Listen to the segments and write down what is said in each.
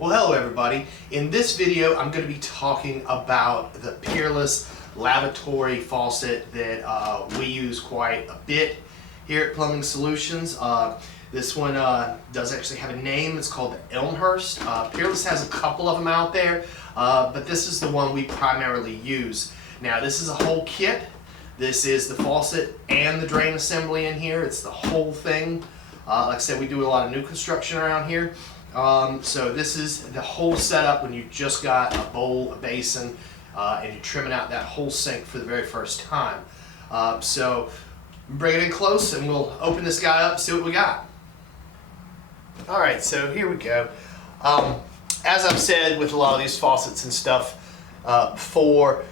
Well, hello everybody. In this video, I'm going to be talking about the Peerless lavatory faucet that we use quite a bit here at Plumbing Solutions. This one does actually have a name. It's called the Elmhurst. Peerless has a couple of them out there, but this is the one we primarily use. Now, this is a whole kit. This is the faucet and the drain assembly in here. It's the whole thing. Like I said, we do a lot of new construction around here. So this is the whole setup when you just got a bowl, a basin, and you're trimming out that whole sink for the very first time. So bring it in close and we'll open this guy up and see what we got. Alright, so here we go. As I've said with a lot of these faucets and stuff before,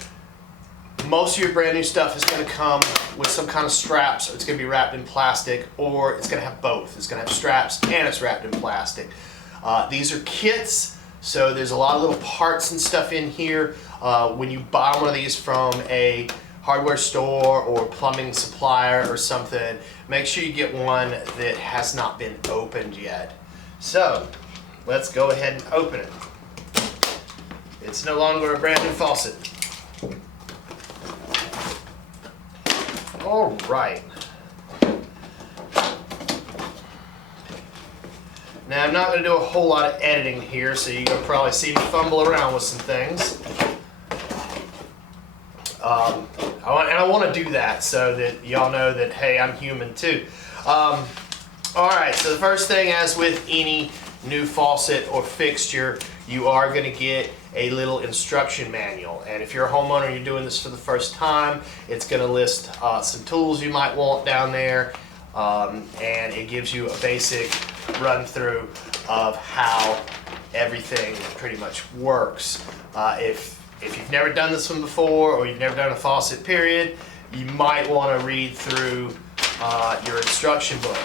most of your brand new stuff is going to come with some kind of straps, or it's going to be wrapped in plastic, or it's going to have both. It's going to have straps and it's wrapped in plastic. These are kits, so there's a lot of little parts and stuff in here. When you buy one of these from a hardware store or plumbing supplier or something, make sure you get one that has not been opened yet. So let's go ahead and open it. It's no longer a brand new faucet. All right. Now, I'm not going to do a whole lot of editing here, so you're going to probably see me fumble around with some things. I want to do that so that y'all know that, hey, I'm human too. Alright, so the first thing, as with any new faucet or fixture, you are going to get a little instruction manual. And if you're a homeowner and you're doing this for the first time, it's going to list some tools you might want down there. And it gives you a basic run through of how everything pretty much works. If you've never done this one before, or you've never done a faucet period, you might want to read through your instruction book.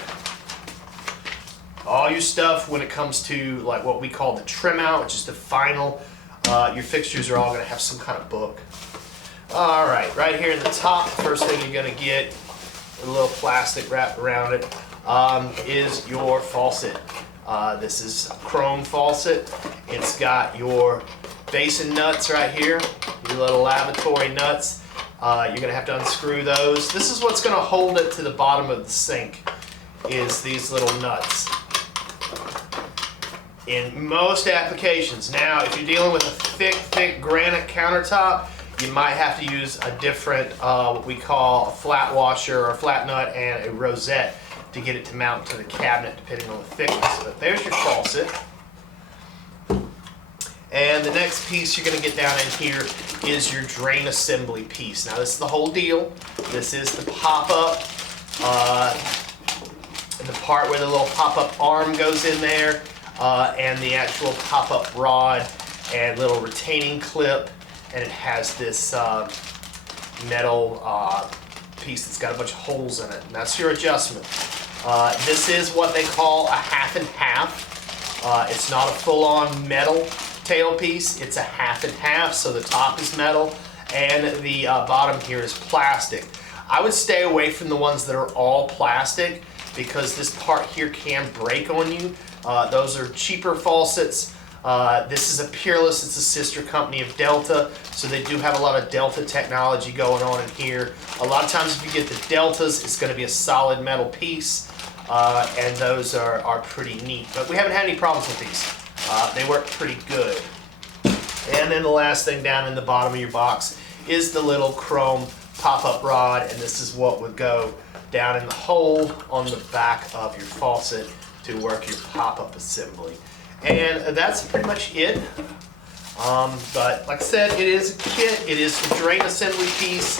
All your stuff when it comes to like what we call the trim out, which is the final, your fixtures are all going to have some kind of book. Alright, right here in the top, the first thing you're going to get, a little plastic wrapped around it, is your faucet. This is a chrome faucet. It's got your basin nuts right here, your little lavatory nuts. You're going to have to unscrew those. This is what's going to hold it to the bottom of the sink, is these little nuts. In most applications, now if you're dealing with a thick granite countertop, you might have to use a different, what we call a flat washer or a flat nut and a rosette to get it to mount to the cabinet depending on the thickness. But there's your faucet. And the next piece you're going to get down in here is your drain assembly piece. Now this is the whole deal. This is the pop-up, the part where the little pop-up arm goes in there, and the actual pop-up rod and little retaining clip. And it has this metal piece that's got a bunch of holes in it, and that's your adjustment. This is what they call a half and half. It's not a full-on metal tailpiece, it's a half and half, so the top is metal and the bottom here is plastic. I would stay away from the ones that are all plastic because this part here can break on you. Those are cheaper faucets. This is a Peerless, it's a sister company of Delta, so they do have a lot of Delta technology going on in here. A lot of times if you get the Deltas, it's going to be a solid metal piece, and those are pretty neat. But we haven't had any problems with these. They work pretty good. And then the last thing down in the bottom of your box is the little chrome pop-up rod, and this is what would go down in the hole on the back of your faucet to work your pop-up assembly. And that's pretty much it. But like I said, it is a kit, it is the drain assembly piece,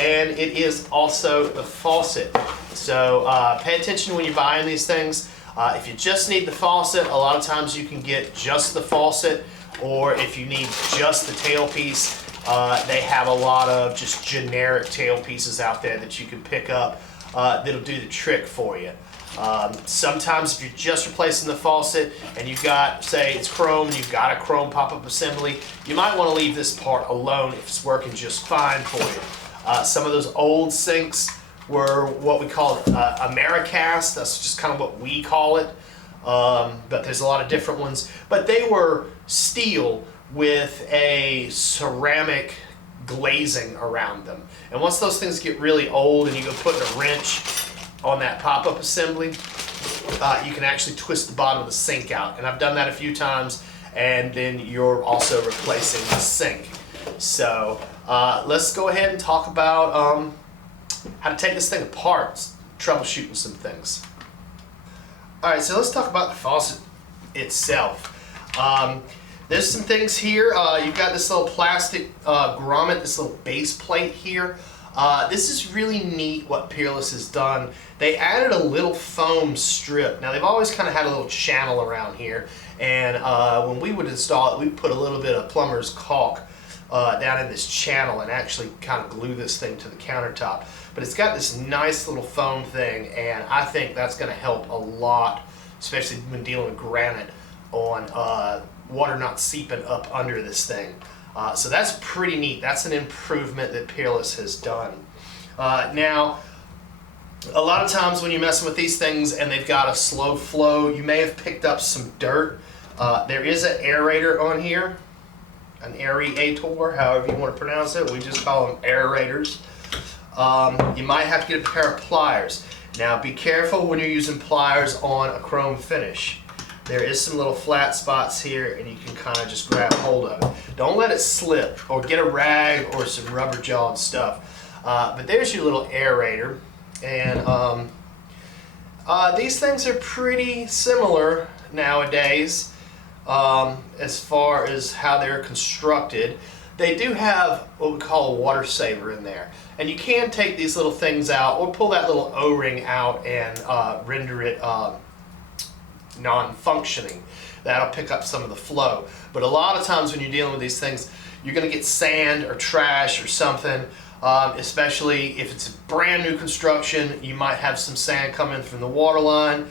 and it is also the faucet. So pay attention when you're buying these things. If you just need the faucet, a lot of times you can get just the faucet, or if you need just the tailpiece, they have a lot of just generic tailpieces out there that you can pick up that'll do the trick for you. Sometimes if you're just replacing the faucet and you've got, say it's chrome and you've got a chrome pop-up assembly, you might want to leave this part alone if it's working just fine for you. Some of those old sinks were what we call Americast. That's just kind of what we call it. but there's a lot of different ones. But they were steel with a ceramic glazing around them. And once those things get really old and you go putting a wrench on that pop-up assembly, you can actually twist the bottom of the sink out. And I've done that a few times, and then you're also replacing the sink. So let's go ahead and talk about how to take this thing apart, troubleshooting some things. All right, so let's talk about the faucet itself. There's some things here. You've got this little plastic grommet, this little base plate here. This is really neat what Peerless has done. They added a little foam strip. Now, they've always kind of had a little channel around here, and when we would install it, we'd put a little bit of plumber's caulk down in this channel and actually kind of glue this thing to the countertop. But it's got this nice little foam thing, and I think that's going to help a lot, especially when dealing with granite, on water not seeping up under this thing. So that's pretty neat. That's an improvement that Peerless has done. Now, a lot of times when you're messing with these things and they've got a slow flow, you may have picked up some dirt. There is an aerator on here, an aerator, however you want to pronounce it. We just call them aerators. You might have to get a pair of pliers. Now, be careful when you're using pliers on a chrome finish. There is some little flat spots here, and you can kind of just grab hold of it. Don't let it slip, or get a rag or some rubber jawed stuff. But there's your little aerator, and these things are pretty similar nowadays as far as how they're constructed. They do have what we call a water saver in there, and you can take these little things out or pull that little O-ring out and render it non-functioning. That'll pick up some of the flow. But a lot of times when you're dealing with these things, you're going to get sand or trash or something, especially if it's a brand new construction. You might have some sand coming from the water line,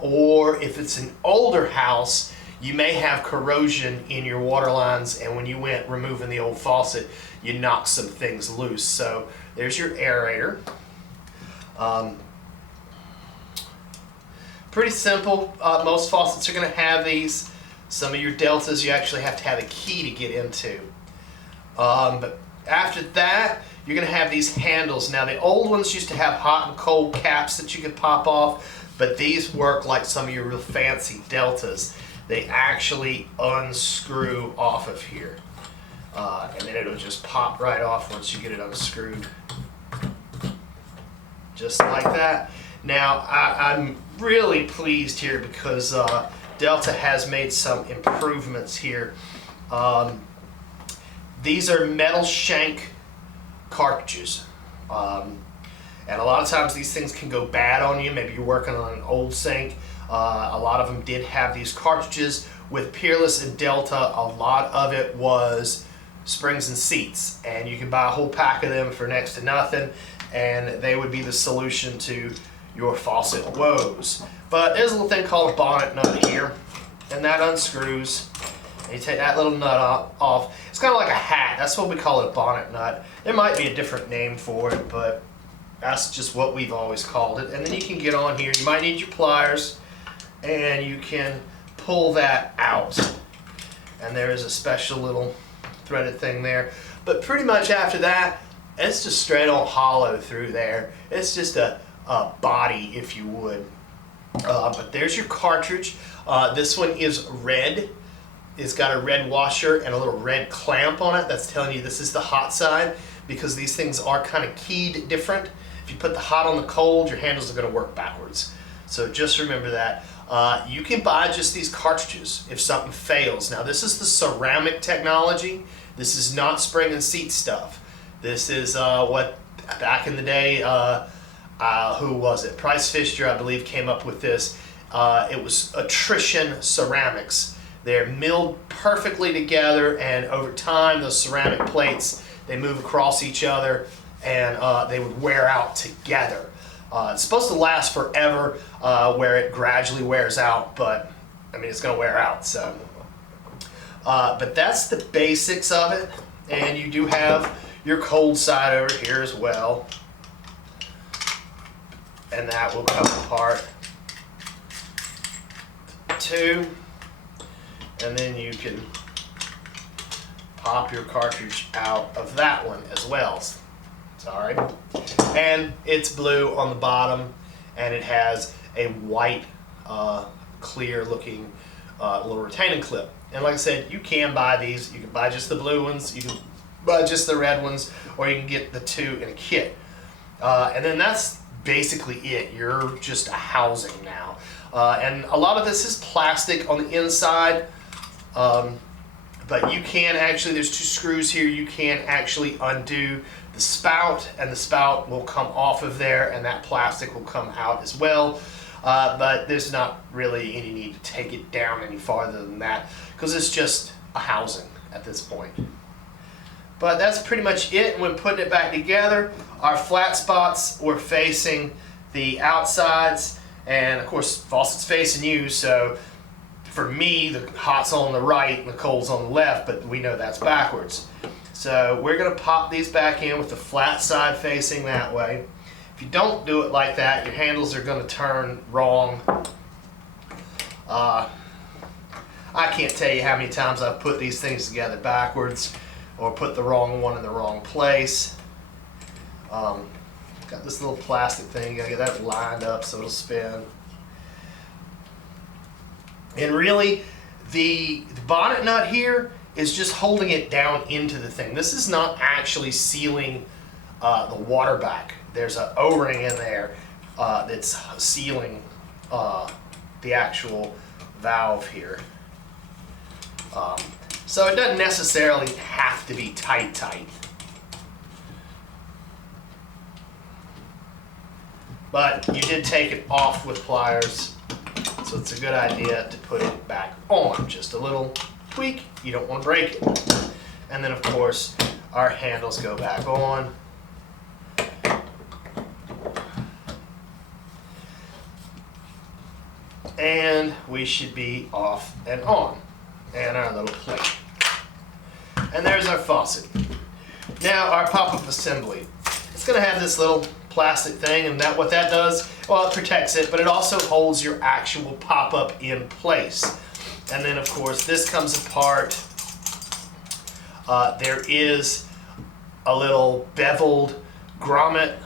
or if it's an older house, you may have corrosion in your water lines, and when you went removing the old faucet, you knocked some things loose. So there's your aerator. Pretty simple. Most faucets are going to have these. Some of your deltas you actually have to have a key to get into. But after that, you're going to have these handles. Now, the old ones used to have hot and cold caps that you could pop off, but these work like some of your real fancy deltas. They actually unscrew off of here, and then it'll just pop right off once you get it unscrewed, just like that. Now, I'm really pleased here because Delta has made some improvements here. These are metal shank cartridges, and a lot of times these things can go bad on you. Maybe you're working on an old sink. A lot of them did have these cartridges. With Peerless and Delta, a lot of it was springs and seats, and you can buy a whole pack of them for next to nothing, and they would be the solution to your faucet woes. But there's a little thing called a bonnet nut here, and that unscrews, and you take that little nut off. It's kind of like a hat. That's what we call it, a bonnet nut. There might be a different name for it, but that's just what we've always called it. And then you can get on here. You might need your pliers, and you can pull that out. And there is a special little threaded thing there. But pretty much after that, it's just straight on hollow through there. It's just a body, if you would. But there's your cartridge. This one is red. It's got a red washer and a little red clamp on it. That's telling you this is the hot side, because these things are kind of keyed different. If you put the hot on the cold, your handles are going to work backwards. So just remember that. You can buy just these cartridges if something fails. Now, this is the ceramic technology. This is not spring and seat stuff. This is what back in the day, who was it? Price Fisher, I believe, came up with this. It was attrition ceramics. They're milled perfectly together, and over time, those ceramic plates, they move across each other, and they would wear out together. It's supposed to last forever, where it gradually wears out, but I mean, it's going to wear out. So, but that's the basics of it, and you do have your cold side over here as well, and that will come apart. want to. And then you can pop your cartridge out of that one as well. Sorry. And it's blue on the bottom, and it has a white, clear looking little retaining clip. And like I said, you can buy these. You can buy just the blue ones, you can buy just the red ones, or you can get the two in a kit. And then that's basically it. You're just a housing now. And a lot of this is plastic on the inside, but you can actually, there's two screws here, you can actually undo the spout, and the spout will come off of there, and that plastic will come out as well. But there's not really any need to take it down any farther than that, because it's just a housing at this point. But that's pretty much it. When putting it back together, our flat spots were facing the outsides, and of course faucet's facing you, so for me the hot's on the right and the cold's on the left, but we know that's backwards. So we're going to pop these back in with the flat side facing that way. If you don't do it like that, your handles are going to turn wrong. I can't tell you how many times I've put these things together backwards, or put the wrong one in the wrong place. Got this little plastic thing, you gotta get that lined up so it'll spin. And really, the bonnet nut here is just holding it down into the thing. This is not actually sealing the water back. There's an O-ring in there that's sealing the actual valve here. So it doesn't necessarily have to be tight. But you did take it off with pliers, so it's a good idea to put it back on. Just a little tweak, you don't want to break it. And then of course our handles go back on. And we should be off and on. And our little plate. And there's our faucet. Now our pop-up assembly. It's going to have this little plastic thing, and what that does, well, it protects it, but it also holds your actual pop-up in place. And then of course this comes apart. There is a little beveled grommet,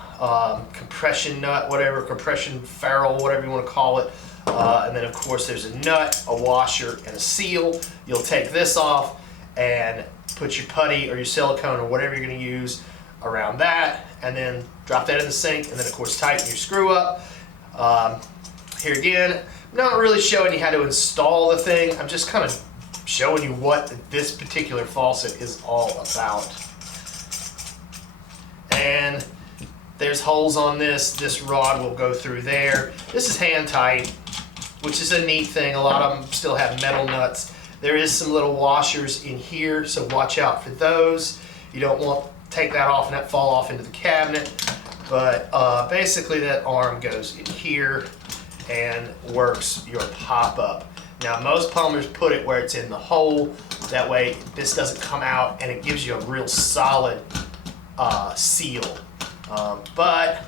compression nut, whatever, compression ferrule, whatever you want to call it. And then of course there's a nut, a washer, and a seal. You'll take this off and put your putty or your silicone or whatever you're going to use around that, and then drop that in the sink, and then of course tighten your screw up. Here again, I'm not really showing you how to install the thing. I'm just kind of showing you what this particular faucet is all about. And there's holes on this. This rod will go through there. This is hand tight, which is a neat thing. A lot of them still have metal nuts. There is some little washers in here, so watch out for those. You don't want to take that off and that fall off into the cabinet. But basically that arm goes in here and works your pop-up. Now most plumbers put it where it's in the hole. That way this doesn't come out, and it gives you a real solid seal. But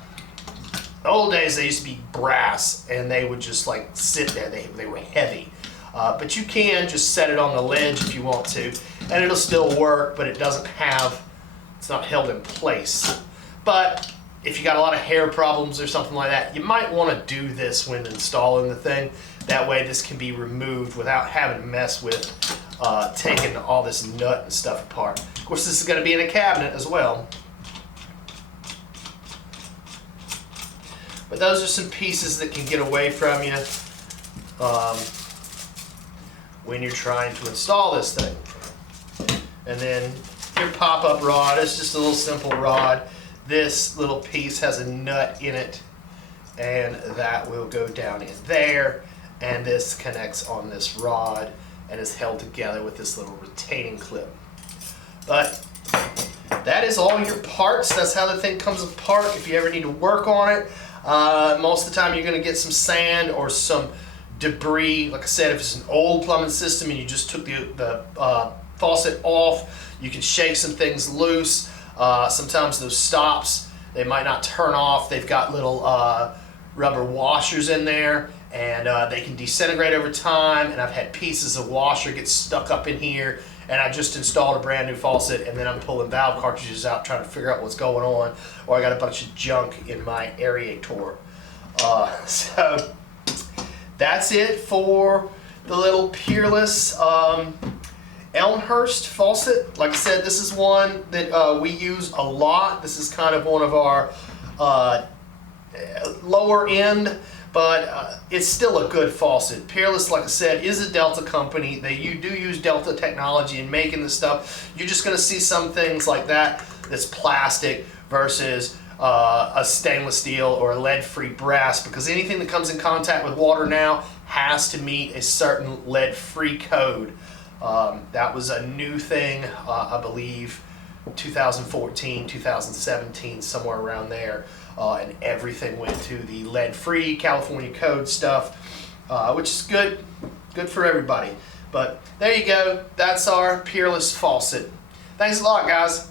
the old days they used to be brass, and they would just like sit there. They were heavy. But you can just set it on the ledge if you want to, and it'll still work, but it's not held in place. But if you got a lot of hair problems or something like that, you might want to do this when installing the thing. That way this can be removed without having to mess with taking all this nut and stuff apart. Of course, this is going to be in a cabinet as well. But those are some pieces that can get away from you when you're trying to install this thing. And then your pop-up rod is just a little simple rod. This little piece has a nut in it, and that will go down in there, and this connects on this rod and is held together with this little retaining clip. But that is all your parts. That's how the thing comes apart. If you ever need to work on it, most of the time you're going to get some sand or some debris. Like I said, if it's an old plumbing system and you just took the faucet off, you can shake some things loose. Sometimes those stops, they might not turn off. They've got little rubber washers in there, and they can disintegrate over time, and I've had pieces of washer get stuck up in here, and I just installed a brand new faucet, and then I'm pulling valve cartridges out trying to figure out what's going on, or I got a bunch of junk in my aerator. So that's it for the little Peerless Elmhurst faucet. Like I said, this is one that we use a lot. This is kind of one of our lower end, but it's still a good faucet. Peerless, like I said, is a Delta company. You do use Delta technology in making this stuff. You're just going to see some things like that that's plastic versus a stainless steel or a lead-free brass, because anything that comes in contact with water now has to meet a certain lead-free code. That was a new thing, I believe, 2014, 2017, somewhere around there. And everything went to the lead-free California code stuff, which is good for everybody. But there you go. That's our Peerless faucet. Thanks a lot, guys.